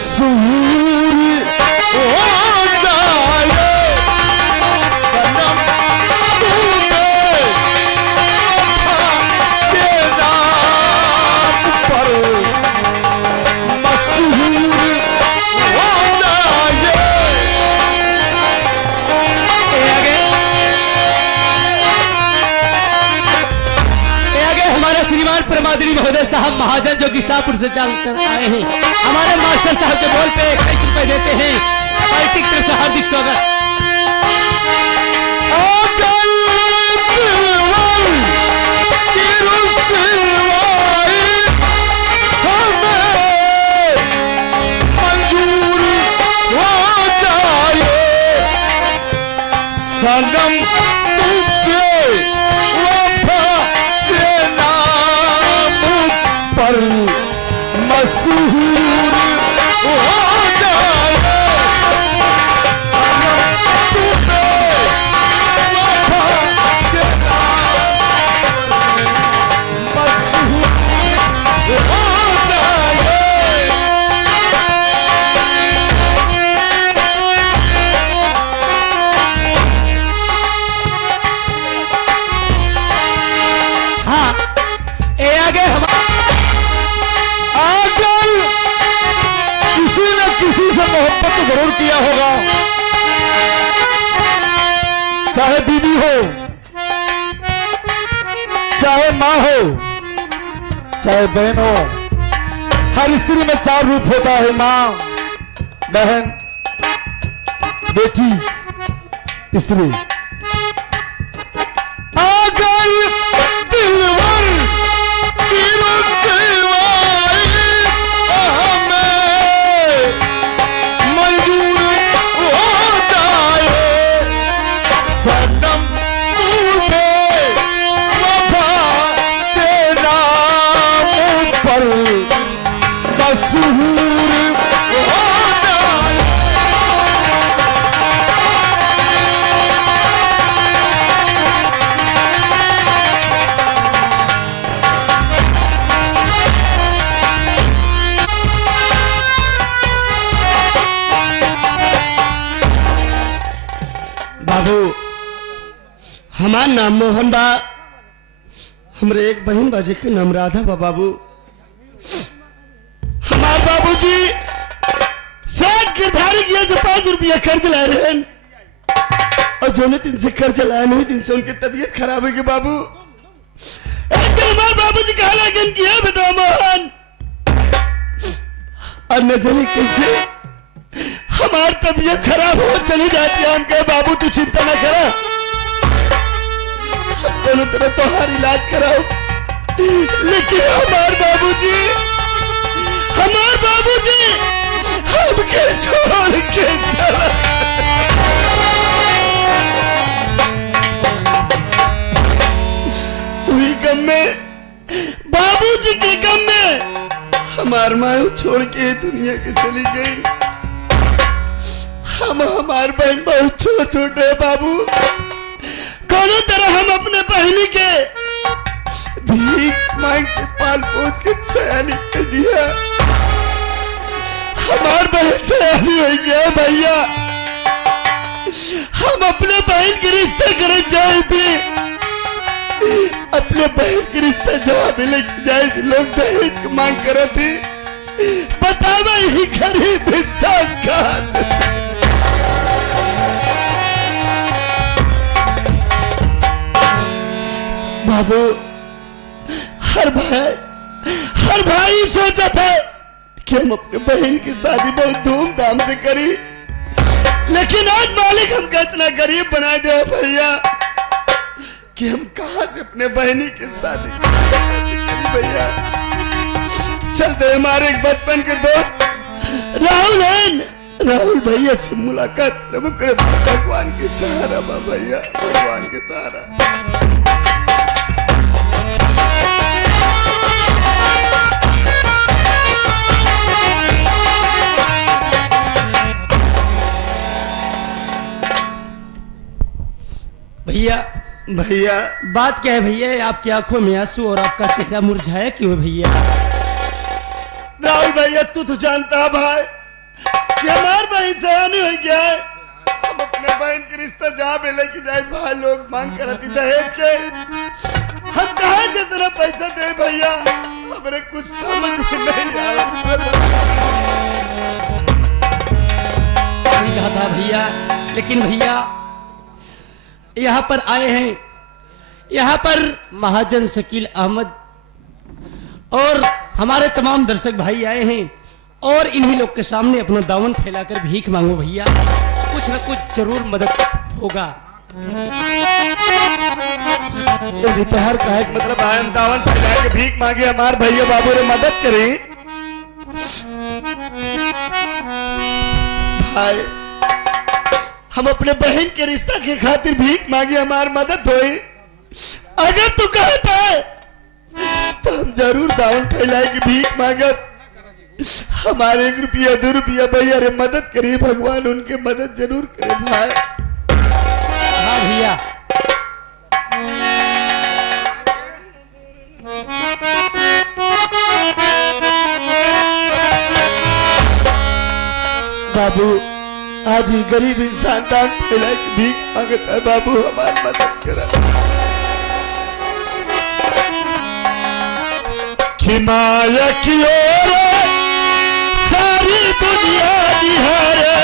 मशहूर हो जाए सनम के नाम पर मशहूर हो जाए। आगे हमारे श्रीमान परमादरी महोदय साहब महाजन जो कि शाहपुर से चल कर आए हैं, हमारे मास्टर साहब के बोल पे 21 रुपए देते हैं। पार्टी की तरफ से हार्दिक स्वागत। मंजूर हो जाए सनम तुझे वफा के नाम पर मशहूर हो जाए सनम तुझे वफा के नाम पर मशहूर हो जाए। हाँ ए आगे हम आजकल किसी न किसी से मोहब्बत तो जरूर किया होगा, चाहे बीवी हो, चाहे माँ हो, चाहे बहन हो। हर स्त्री में 4 रूप होता है, माँ, बहन, बेटी, स्त्री। अगर दिलवर की रुसवाई हमें मंजूर हो जाए सनम तुझे वफा के नाम पर मशहूर हो जाए। बाबू हमार नाम मोहन बा, हमरे एक बहन बाजे के नाम राधा बा। बाबू हमार बाबूजी साठ गिरधारी किया जो 5 रुपया कर्ज लाए रहे और जो ने दिन से कर्ज लाए नहीं, जिनसे उनकी तबीयत खराब है। बाबू एक दिन हमारे बाबूजी कहा लगन किया बेटा मोहन, और न जाने कैसे हमारी तबीयत खराब हो चली जाती है। हम कहे बाबू तू चिंता ना करा, दोनों तरफ तो हर इलाज कराओ। लेकिन हमारे बाबूजी हमके छोड़ के चला। वही गम में, बाबूजी के गम में हमार माँ छोड़ के दुनिया के चली गई। हम हमार बहन बहुत छोट है बाबू, कोनो तरह हम अपने बहनी के भीख मांग के पाल पोस के सयानी कर दिया। हमार बहन सयानी हो गया भैया, हम अपने बहन के रिश्ते करे जाए थे। अपने बहन के रिश्ते जहाँ भी लेके जाए थे, लोग दहेज की मांग करे थे। बतावा ही गरीब इंसान कहाँ से बाबू। हर भाई सोचा था कि हम अपने बहन की शादी बहुत धूमधाम से करी, लेकिन आज मालिक हमको इतना गरीब बना दिया भैया कि हम कहां से अपने बहनी की शादी करी भैया। चलते हमारे एक बचपन के दोस्त राहुल भैया से मुलाकात करे। भगवान के सहारा बा भैया, भगवान के सहारा। भैया बात क्या है भैया? आपकी आंखों में आंसू और आपका चेहरा मुरझाया क्यों है भैया? राहुल भैया तू तो जानता है भाई, कि हमार बहन सयानी हो गया है। हम अपने बहन के रिश्ता जहाँ पे लेके जाए भाई लोग मांग करती दहेज के, हम कहाँ से इतना पैसा दे भैया, हमारे कुछ समझ में नहीं आ रहा। कहा था भैया, लेकिन भैया यहाँ पर आए हैं, यहाँ पर महाजन शकील अहमद और हमारे तमाम दर्शक भाई आए हैं और इन्हीं लोग के सामने अपना दामन फैलाकर भीख मांगो भैया, कुछ न कुछ जरूर मदद होगा। रितहर का एक मतलब आए हम दामन फैला के भीख मांगे, हमार भैया बाबू ने मदद करी। भाई हम अपने बहन के रिश्ता के खातिर भीख मांगी, हमार मदद हुई। अगर तू कहता है तो हम जरूर दामन फैलाए की भीख मांगत। हमारे 1 रुपया 2 रुपया भैया रे मदद करिए, भगवान उनके मदद जरूर करे भाई। हाँ भैया, बाबू आज ही गरीब इंसान दान फैला के भीख मांगता है, बाबू हमारी मदद करा। हिमाया की ओर सारी दुनिया निहारे,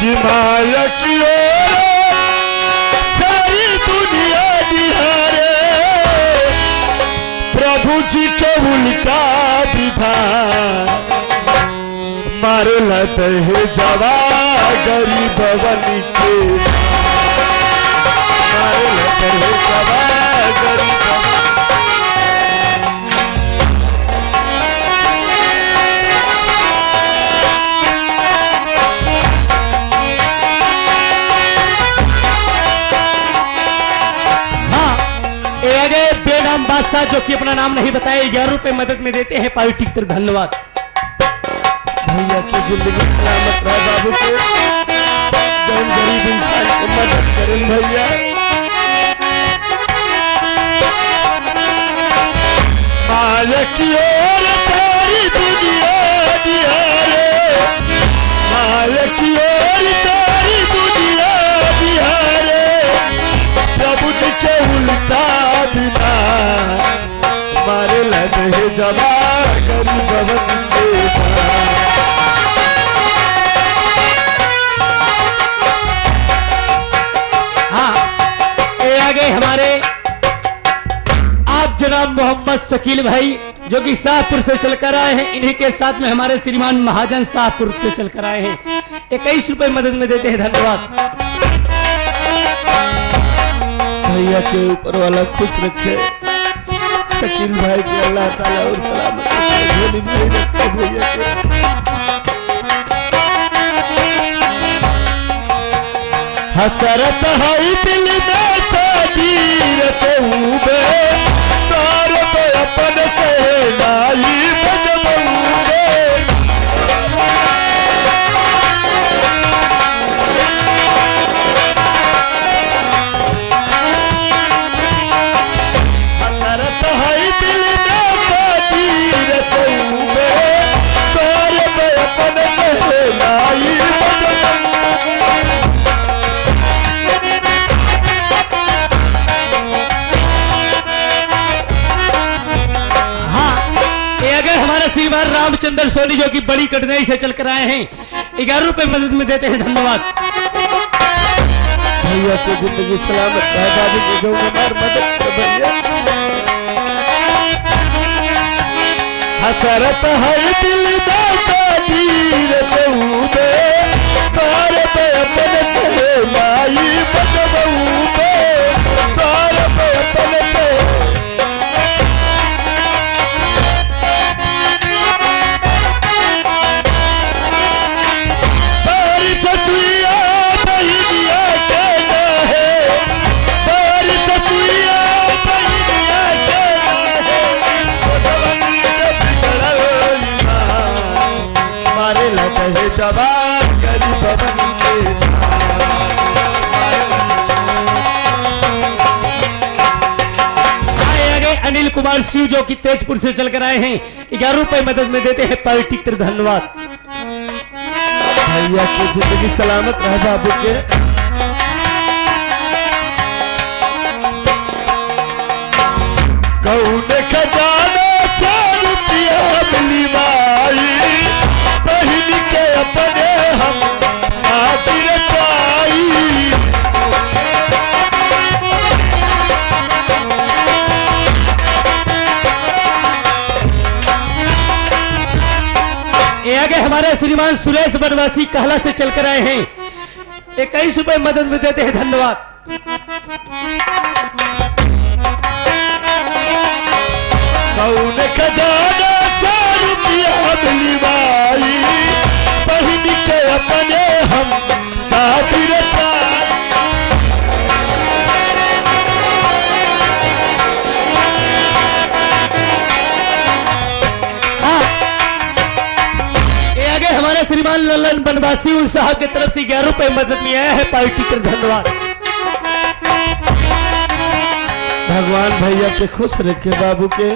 हिमाया की ओर सारी दुनिया निहारे, प्रभु जी के उल्टा विधान मार लते है जवा गरीब बनी के, मार लते है जवा गरीब। बेनाम बादशाह जो कि अपना नाम नहीं बताए 11 रुपए मदद में देते हैं, पाई टिकटर धन्यवाद। भैया की जिंदगी सलामत रहा बाबू के, जब गरीब इंसान की मदद करें भैया। माया की ओर सारी दुनिया निहारे, माया की ओर सारी दुनिया निहारे, प्रभु जी के उल्टा बिना मारे लगे जवा गरीब बन के। हमारे आप जनाब मोहम्मद शकील भाई जो कि शाहपुर से चलकर आए हैं, इन्हीं के साथ में हमारे श्रीमान महाजन शाहपुर से चलकर आए हैं, 21 रुपए मदद में देते हैं, धन्यवाद। भैया के ऊपर वाला खुश रखे, शकील भाई के अल्लाह ताला और सलामत रखे भैया के। हसरत है दिल में सादीर चौबे, तार पे अपन से लाई बजबूबे, हसरत है दिल में सादीर चौबे, तार पे अपन से लाई श्रीमान रामचंद्र सोनी जो कि बड़ी कठिनाई से चलकर आए हैं, 11 रुपए मदद में देते हैं, धन्यवाद। भैया की जिंदगी सलामत है, बाबू की जो हमार मदद कर भैया। हसरत है दिल में तीर चौबे, तार पे अपन से लाई बजबूबे, तार पे अपन से कुमार शिव जो कि तेजपुर से चलकर आए हैं, 11 रुपए मदद में देते हैं पार्टी तरफ धन्यवाद। भैया की जिंदगी सलामत रहे बाबू के। कौन खजाना से रुपया मिली माई, बहन के अपने हम शादी रचाई। ये आगे हमारे श्रीमान सुरेश बनवासी कहला से चलकर आए हैं, 21 रुपए मदद में देते हैं धन्यवाद। कौन खजाना से रुपया मिली माई, बहन के अपने हम शादी रचाई। ये आगे हमारे श्रीमान ललन बनवासी उस साहब की तरफ से 11 रुपए मदद में आया है पार्टी तरफ धन्यवाद। भगवान भैया के खुश रखे बाबू के।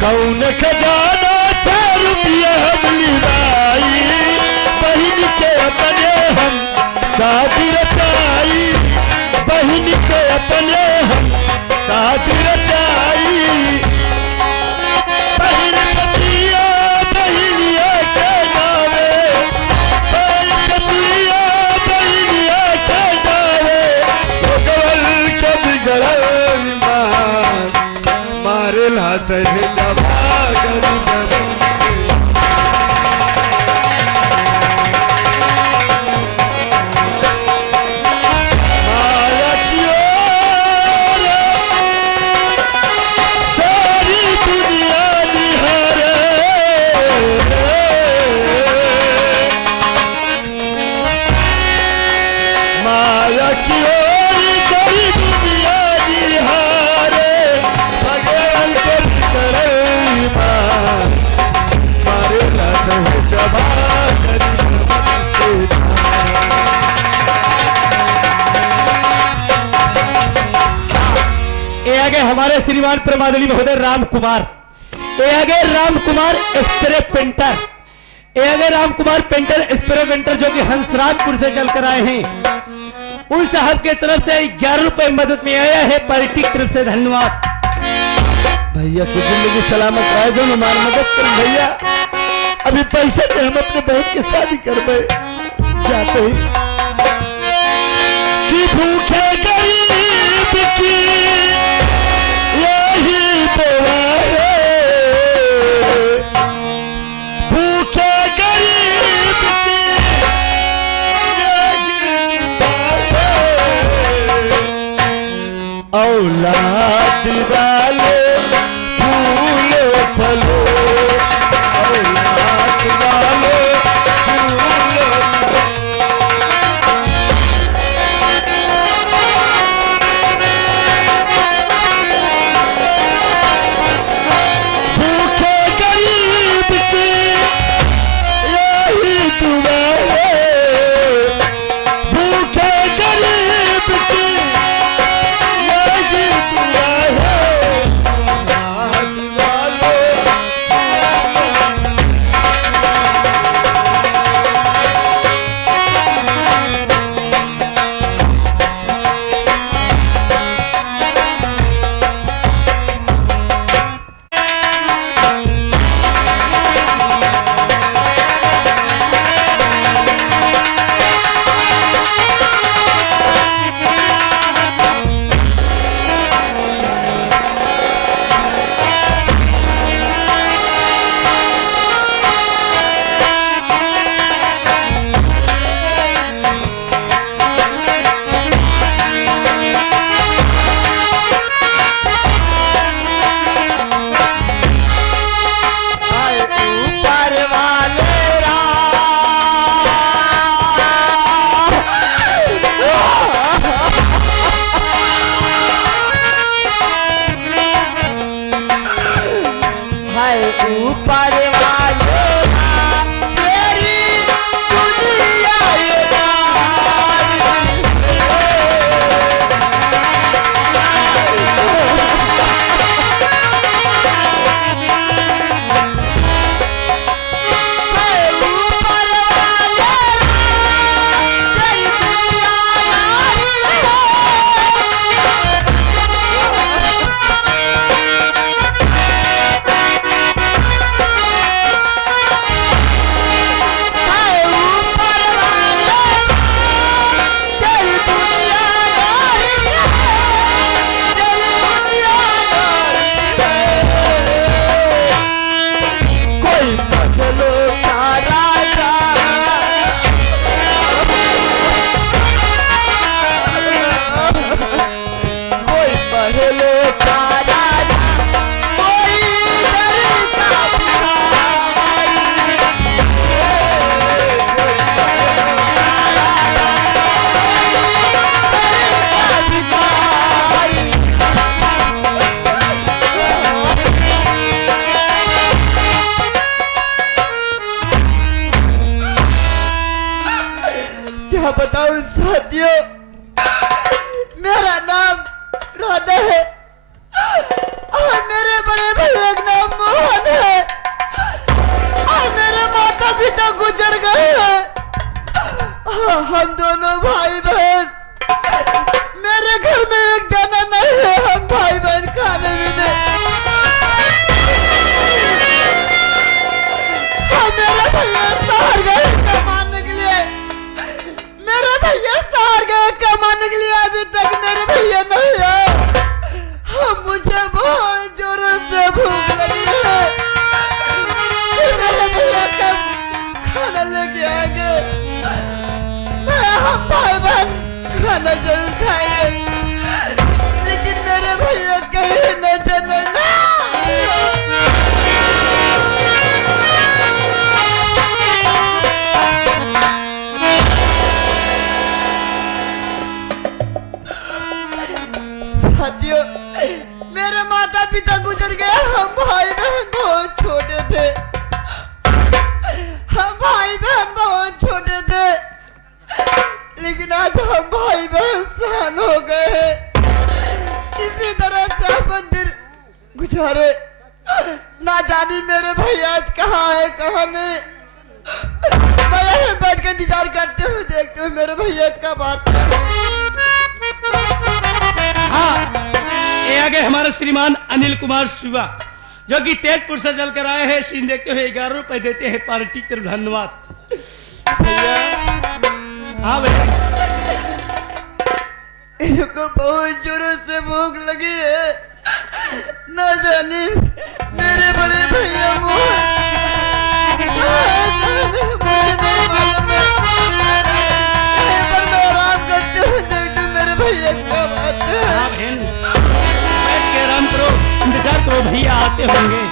कौन खजाना से रुपया मिली माई, बहन के अपने हम शादी रचाई। बहन के अपने हम शादी रचाई। बहन बचिया बहनिया के नावे, बहन बचिया बहनिया के नावे, भगवान के बिगड़ल मान मारे लाते हैं जवा गरीब। माया की ओर सारी दुनिया निहारे, माया की ओर सारी दुनिया निहारे, भगवान के बिगड़ल मान मारे लाते हैं जवा गरीब के। ये आगे हमारे श्रीमान प्रमादली महोदय राम कुमार, ये आगे राम कुमार स्प्रे पेंटर, ये आगे Ram Kumar painter spray painter जो कि हंसराजपुर से चलकर आए हैं, उन साहब के तरफ से 11 रुपए मदद में आया है पार्टी की तरफ से धन्यवाद। भैया की जिंदगी सलामत रहे, जो हमारी मदद कर भैया। अभी पैसे से हम अपने बहन की शादी करबे जाते ही कि भूखे गरीब की यही दुआ है, भूखे गरीब की यही दुआ है। औलाद वाले फूलो फलो, औलाद वाले फूलो भूखे गरीब की यही दुआ है, भूखे गरीब की यही दुआ है। औलाद ऊपर वाले तेरी क्या बताऊं साथियों, मेरा नाम राधा है और मेरे बड़े भैया का नाम मोहन है और मेरे माता पिता गुजर गए हैं। हम दोनों भाई बहन, मेरे घर में एक दाना नहीं है, हम भाई बहन खाने में नहीं। मेरे भैया शहर गए कमाने के लिए, मेरे भैया शहर गए कमाने के लिए, अभी तक मेरे भैया नहीं आए। मुझे बहुत जोरों से भूख लगी है कि मेरे भैया कब खाना लेके आएंगे। हम भाई बहन खाना जरूर खाएंगे, लेकिन मेरे भैया कहीं नजर नहीं। साथियों, मेरे माता पिता गुजर गए, हम भाई बहन बहुत छोटे थे, हम भाई बहन बहुत छोटे थे, लेकिन आज हम भाई बहन सयान हो गए हैं। इसी तरह से मंदिर गुजारे, ना जाने मेरे भैया आज कहाँ है कहाँ नहीं। मैं यहीं बैठ कर इंतजार करते हुए देखते हुए मेरे भैया कब आते हैं। हाँ, ये आगे हमारे श्रीमान अनिल कुमार शिवा, जो कि तेजपुर से चलकर आए हैं। सीन देखते हुए 11 रुपए देते हैं पार्टी के। धन्यवाद भैया। हाँ भैया, इनको बहुत जोरों से भूख लगी है, न जाने मेरे बड़े भैया मुझे नहीं मालूम है। पर मैं आराम करते हुए देखते मेरे भैया कब आते हैं। हाँ बहन, बैठ के आराम करो, इंतजार करो, भैया आते होंगे।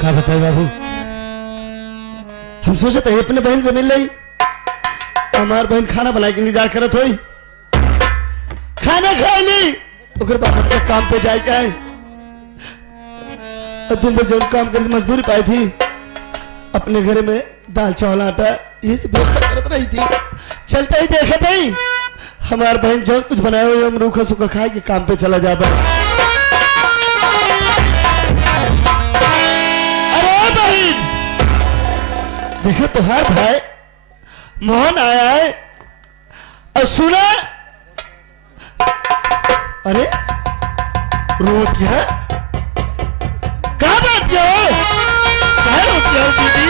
क्या बताए बाबू, हम सोचे थे अपने बहन से मिल रही, हमार बहन खाना बना के इंतजार करत हुई, खाना खा ली, ओकर बाद अपने काम पे जाए का है। दिन भर जब काम करती मजदूरी पाई थी, अपने घर में दाल चावल आटा ये सब व्यवस्था करत रही थी। चलते ही देखा नहीं हमार बहन जो कुछ बनाए हुए हम रूखा सूखा खाए के काम पे चला जा बहन। देखा तुहार भाई मोहन आया है और सुना, अरे रोत क्या, कहा बात क्या हो, कहा रोत क्या हो दीदी।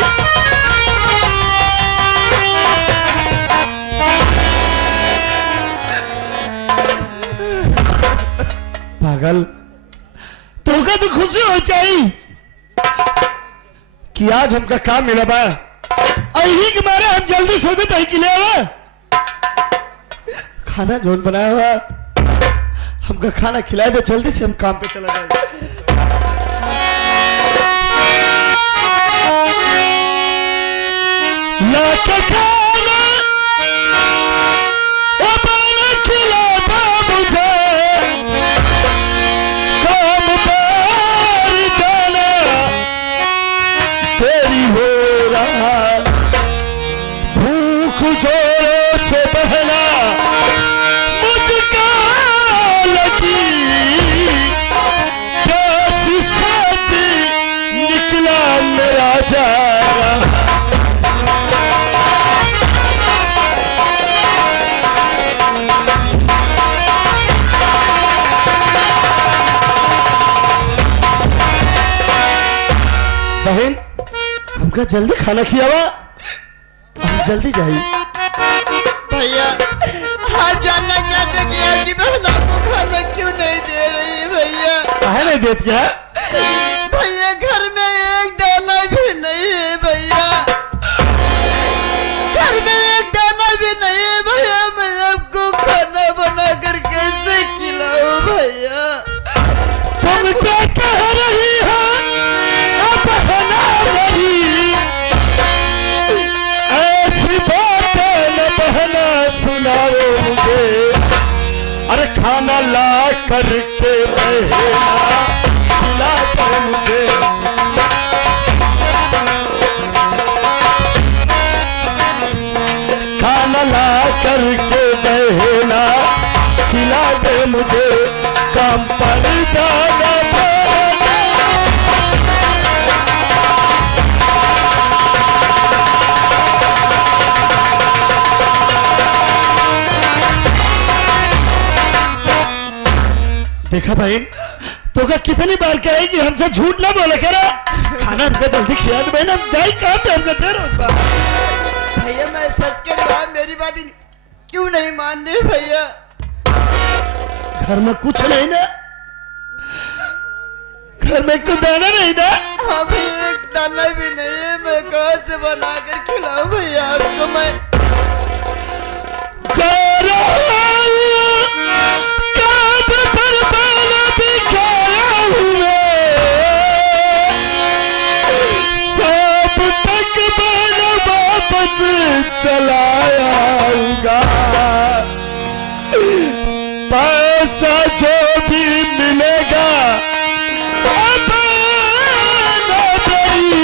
पागल, तो का तो खुशी हो चाहिए कि आज हमका काम मिला बा, यही के मारे हम जल्दी सोचे तही के लिए खाना जोन बनाया हुआ हमका खाना खिलाए दे, जल्दी से हम काम पे चला जाए। लाके खाना अपना खिलाता मुझे, काम पर जाना तेरी हो रहा, जोरों से बहना मुझको लगी, प्यास साथी निकला मेरा जा रहा। बहन हमका जल्दी खाना खिलावा, हम जल्दी जाइए। भैया आप जानना चाहते कि आपकी बहन आपको खाना क्यों नहीं दे रही है? भैया काहे नहीं देती है? भैया घर में एक दाना भी नहीं है भैया, घर में एक दाना भी नहीं है भैया। मैं आपको खाना बना कर कैसे खिलाऊं भैया? तुम क्या कह रही हो? बहना मेरी ऐसी बातें न बहना सुना देखा बहन, तो का कितनी बार कहे कि हमसे झूठ ना बोले करा। खाना हमको जल्दी खिला दे बहन, हम जाए कहाँ पे, हमको देर होता। भैया मैं सच कह रहा हूँ, मेरी बात क्यों नहीं मान रहे भैया? घर में कुछ नहीं ना, घर में एक तो दाना नहीं ना। हाँ भैया, एक दाना भी नहीं है, मैं कहाँ से बना कर खिलाऊं भैया आपको? मैं जा रहा हूँ, कांध पर बाला बिछाया हुआ, सब तक मैंने वापस चला आऊंगा। पैसा जो भी मिलेगा अब ना मेरी,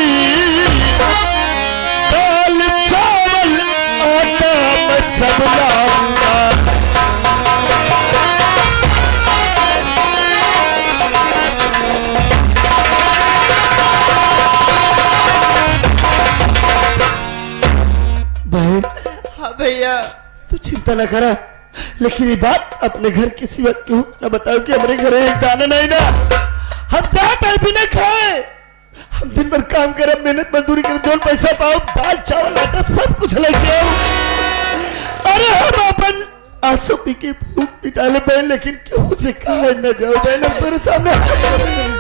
दाल चावल आटा मैं सब लाऊंगा। बहन, हाँ भैया, तू चिंता न करा, लेकिन ये बात अपने घर किसी वक्त क्यों न बताओ कि हमारे घर एक दाना नहीं ना। हम जाते हैं बिना खाए, हम दिन भर काम करे, मेहनत मजदूरी कर, जो पैसा पाओ, दाल चावल आटा सब कुछ लेके आओ। अरे हम अपन आंसू पी के भूख मिटा ले बहन, लेकिन क्यों से कहा न जाओ बहन, हम तेरे सामने हाथ जोड़े हैं।